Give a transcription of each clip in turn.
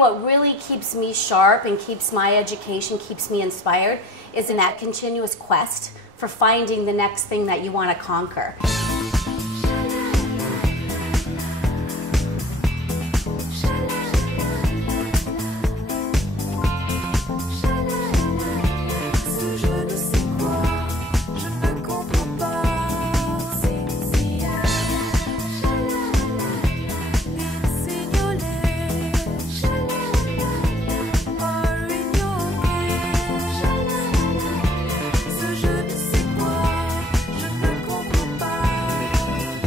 What really keeps me sharp and keeps my education, keeps me inspired, is in that continuous quest for finding the next thing that you want to conquer.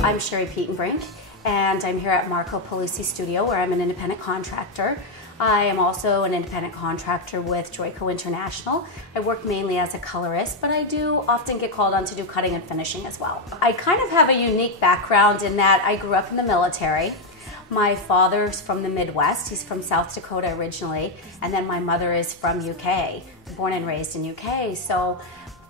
I'm Sherry Petenbrink, and I'm here at Marco Pelusi Studio, where I'm an independent contractor. I am also an independent contractor with Joico International. I work mainly as a colorist, but I do often get called on to do cutting and finishing as well. I kind of have a unique background in that I grew up in the military. My father's from the Midwest. He's from South Dakota originally, and then my mother is from UK, born and raised in UK. So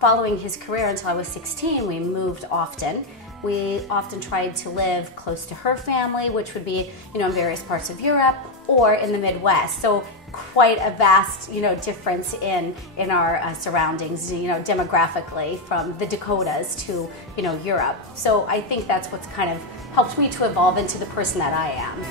following his career until I was 16, we moved often. We often tried to live close to her family, which would be, in various parts of Europe or in the Midwest. So quite a vast, difference in our surroundings, demographically, from the Dakotas to, Europe. So I think that's what's kind of helped me to evolve into the person that I am.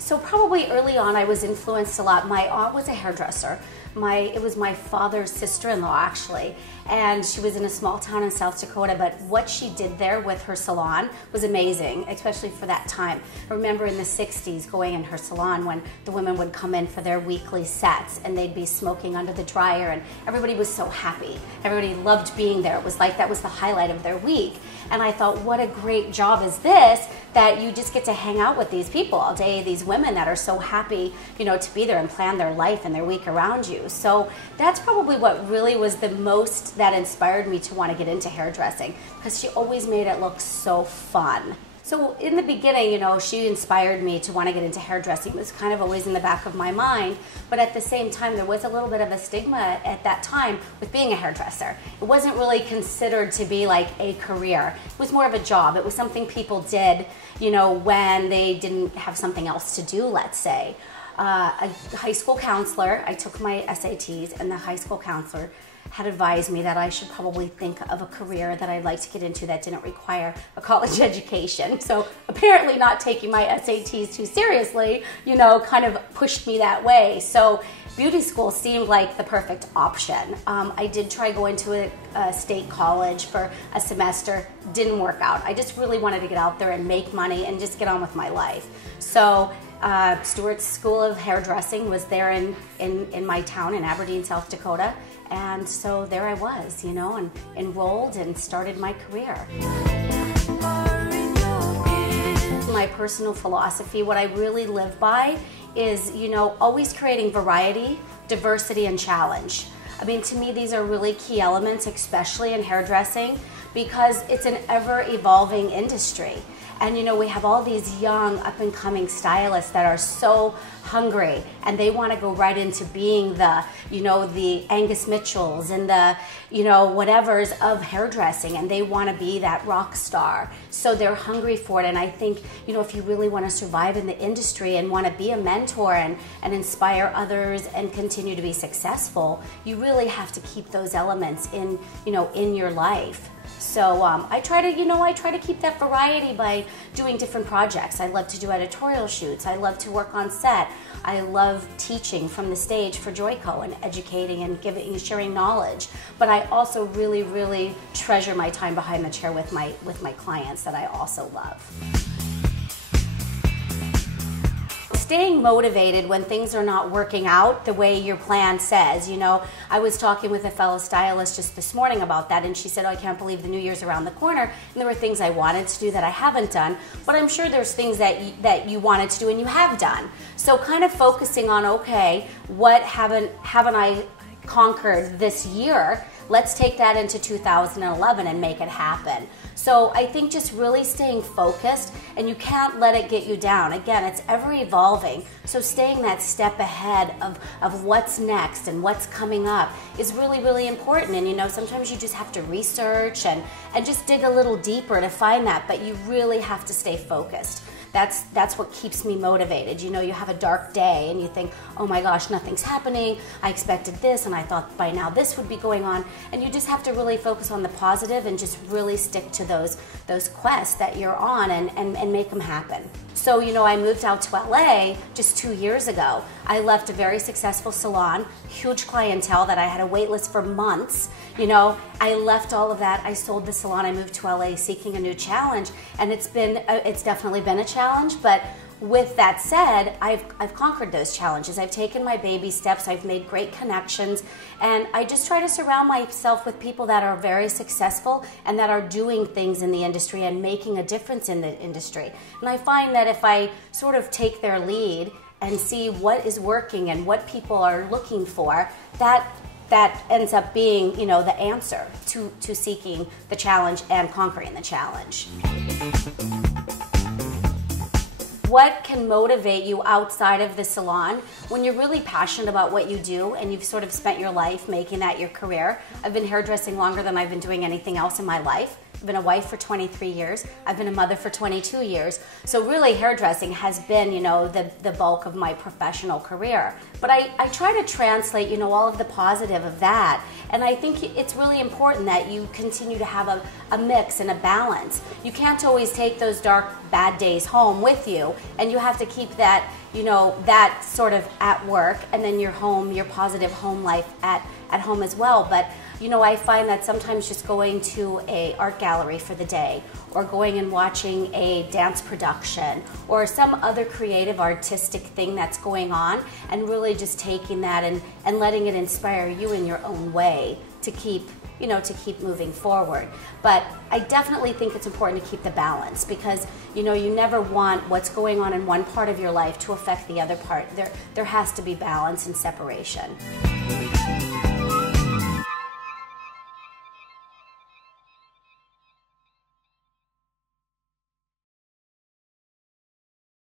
So probably early on I was influenced a lot. My aunt was a hairdresser. It was my father's sister-in-law, actually, and she was in a small town in South Dakota, but what she did there with her salon was amazing, especially for that time. I remember in the 60s going in her salon when the women would come in for their weekly sets and they'd be smoking under the dryer, and everybody was so happy. Everybody loved being there. It was like that was the highlight of their week. And I thought, what a great job is this, that you just get to hang out with these people all day, these women that are so happy, to be there and plan their life and their week around you. So that's probably what really was the most that inspired me to want to get into hairdressing, because she always made it look so fun. So in the beginning, she inspired me to want to get into hairdressing. It was kind of always in the back of my mind, but at the same time, there was a little bit of a stigma at that time with being a hairdresser. It wasn't really considered to be like a career. It was more of a job. It was something people did, when they didn't have something else to do, let's say. A high school counselor, I took my SATs, and the high school counselor had advised me that I should probably think of a career that I'd like to get into that didn't require a college education. So apparently not taking my SATs too seriously, kind of pushed me that way. So beauty school seemed like the perfect option. I did try going to a state college for a semester, didn't work out. I just really wanted to get out there and make money and just get on with my life. So Stewart's School of Hairdressing was there in my town in Aberdeen, South Dakota. And so there I was, and enrolled and started my career. My personal philosophy, what I really live by is, always creating variety, diversity, and challenge. I mean, to me, these are really key elements, especially in hairdressing, because it's an ever-evolving industry. And we have all these young up-and-coming stylists that are so hungry, and they want to go right into being the, the Angus Mitchells and the, whatevers of hairdressing, and they want to be that rock star. So they're hungry for it, and I think, if you really want to survive in the industry and want to be a mentor and inspire others and continue to be successful, you really have to keep those elements in, in your life. So I try to keep that variety by doing different projects. I love to do editorial shoots. I love to work on set. I love teaching from the stage for Joico and educating and sharing knowledge. But I also really, really treasure my time behind the chair with my clients that I also love. Staying motivated when things are not working out the way your plan says. I was talking with a fellow stylist just this morning about that, and she said, oh, I can't believe the New Year's around the corner. And there were things I wanted to do that I haven't done, but I'm sure there's things that you wanted to do and you have done. So kind of focusing on, okay, what haven't I conquered this year? Let's take that into 2011 and make it happen. So I think just really staying focused, and you can't let it get you down. Again, it's ever evolving. So staying that step ahead of what's next and what's coming up is really, really important. And sometimes you just have to research and just dig a little deeper to find that, but you really have to stay focused. that's what keeps me motivated. You know, you have a dark day and you think, oh my gosh, nothing's happening. I expected this and I thought by now this would be going on. And you just have to really focus on the positive and just really stick to those quests that you're on and make them happen. So, you know, I moved out to LA just 2 years ago. I left a very successful salon, huge clientele that I had a wait list for months. You know, I left all of that. I sold the salon. I moved to LA seeking a new challenge, and it's definitely been a challenge, but with that said, I've conquered those challenges. I've taken my baby steps, I've made great connections, and I just try to surround myself with people that are very successful and that are doing things in the industry and making a difference in the industry. And I find that if I sort of take their lead and see what is working and what people are looking for, that ends up being, you know, the answer to seeking the challenge and conquering the challenge. What can motivate you outside of the salon when you're really passionate about what you do and you've sort of spent your life making that your career? I've been hairdressing longer than I've been doing anything else in my life. I've been a wife for 23 years. I've been a mother for 22 years. So really hairdressing has been, you know, the bulk of my professional career. But I try to translate, you know, all of the positive of that. And I think it's really important that you continue to have a mix and a balance. You can't always take those dark, bad days home with you, and you have to keep that, you know, that sort of at work, and then your home, your positive home life at home as well. But you know, I find that sometimes just going to an art gallery for the day, or going and watching a dance production, or some other creative artistic thing that's going on, and really just taking that and letting it inspire you in your own way to keep, you know, to keep moving forward. But I definitely think it's important to keep the balance, because, you know, you never want what's going on in one part of your life to affect the other part. There has to be balance and separation.